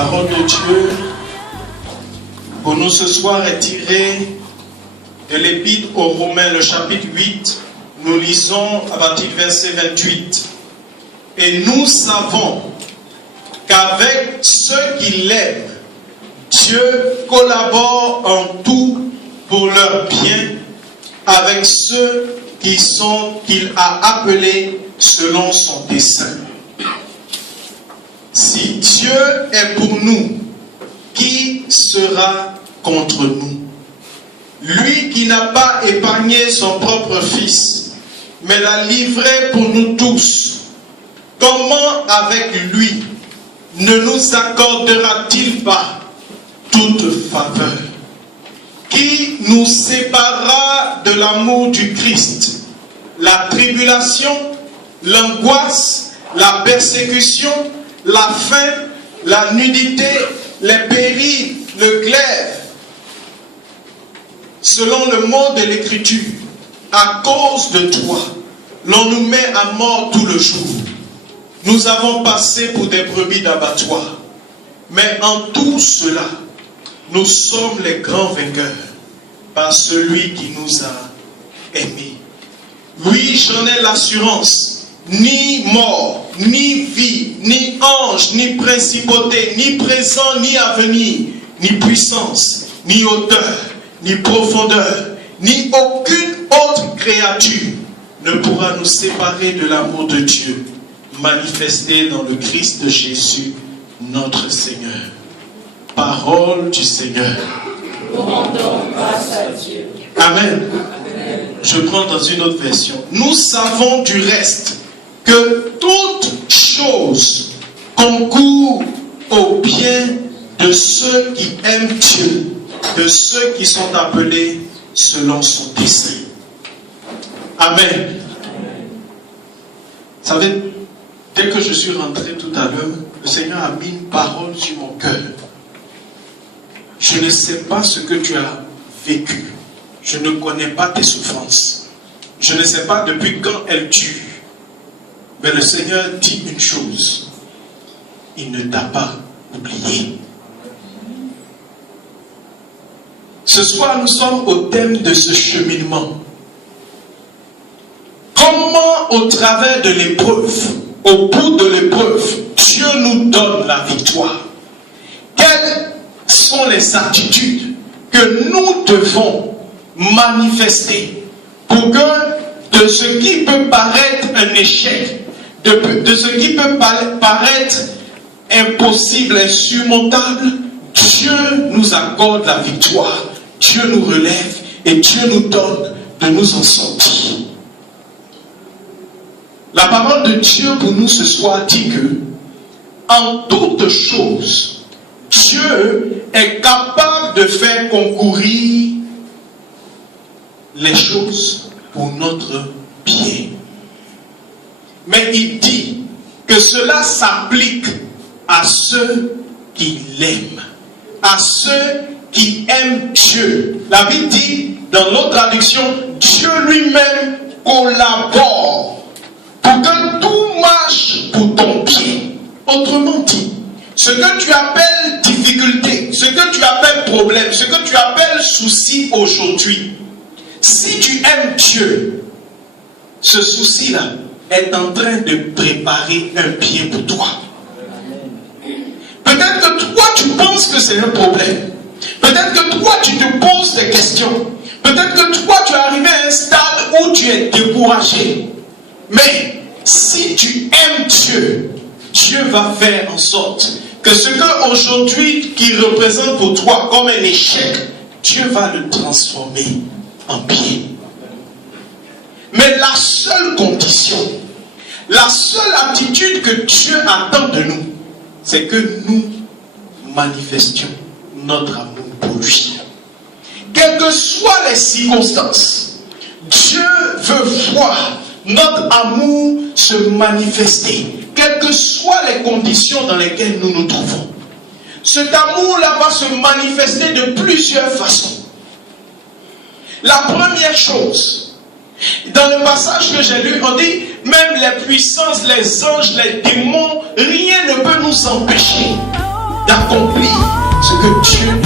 parole de Dieu pour nous ce soir est tirée de l'Épître aux Romains, le chapitre 8. Nous lisons à partir du verset 28. Et nous savons qu'avec ceux qui l'aiment, Dieu collabore en tout pour leur bien avec ceux qu'il a appelés selon son dessein. Si Dieu est pour nous, qui sera contre nous? Lui qui n'a pas épargné son propre fils, mais l'a livré pour nous tous, comment avec lui ne nous accordera-t-il pas toute faveur? Qui nous séparera de l'amour du Christ? La tribulation, l'angoisse, la persécution, la faim, la nudité, les périls, le glaive. Selon le mot de l'Écriture, à cause de toi, l'on nous met à mort tout le jour. Nous avons passé pour des brebis d'abattoir. Mais en tout cela, nous sommes les grands vainqueurs par celui qui nous a aimés. Oui, j'en ai l'assurance. Ni mort, ni vie, ni ange, ni principauté, ni présent, ni avenir, ni puissance, ni hauteur, ni profondeur, ni aucune autre créature ne pourra nous séparer de l'amour de Dieu manifesté dans le Christ Jésus, notre Seigneur. Parole du Seigneur. Nous rendons grâce à Dieu. Amen. Amen. Je prends dans une autre version. Nous savons du reste que toute chose concourt au bien de ceux qui aiment Dieu, de ceux qui sont appelés selon son dessein. Amen. Vous savez, dès que je suis rentré tout à l'heure, le Seigneur a mis une parole sur mon cœur. Je ne sais pas ce que tu as vécu. Je ne connais pas tes souffrances. Je ne sais pas depuis quand elles durent. Mais le Seigneur dit une chose. Il ne t'a pas oublié. Ce soir, nous sommes au thème de ce cheminement. Comment, au travers de l'épreuve, au bout de l'épreuve, Dieu nous donne la victoire? Quelles sont les attitudes que nous devons manifester pour que de ce qui peut paraître un échec, de ce qui peut paraître impossible, insurmontable, Dieu nous accorde la victoire, Dieu nous relève et Dieu nous donne de nous en sortir. La parole de Dieu pour nous ce soir dit que en toutes choses, Dieu est capable de faire concourir les choses pour notre bien. Mais il dit que cela s'applique à ceux qui l'aiment, à ceux qui aiment Dieu. La Bible dit, dans notre traduction, Dieu lui-même collabore pour que tout marche pour ton bien. Autrement dit, ce que tu appelles difficulté, ce que tu appelles problème, ce que tu appelles souci aujourd'hui, si tu aimes Dieu, ce souci-là est en train de préparer un pied pour toi. Peut-être que toi tu penses que c'est un problème. Peut-être que toi tu te poses des questions. Peut-être que toi tu es arrivé à un stade où tu es découragé. Mais si tu aimes Dieu, Dieu va faire en sorte que ce que aujourd'hui qui représente pour toi comme un échec, Dieu va le transformer en bien. Mais la seule condition, la seule attitude que Dieu attend de nous, c'est que nous manifestions notre amour pour lui. Quelles que soient les circonstances, Dieu veut voir notre amour se manifester, quelles que soient les conditions dans lesquelles nous nous trouvons. Cet amour-là va se manifester de plusieurs façons. La première chose, dans le passage que j'ai lu, on dit, même les puissances, les anges, les démons, rien ne peut nous empêcher accomplir ce que Dieu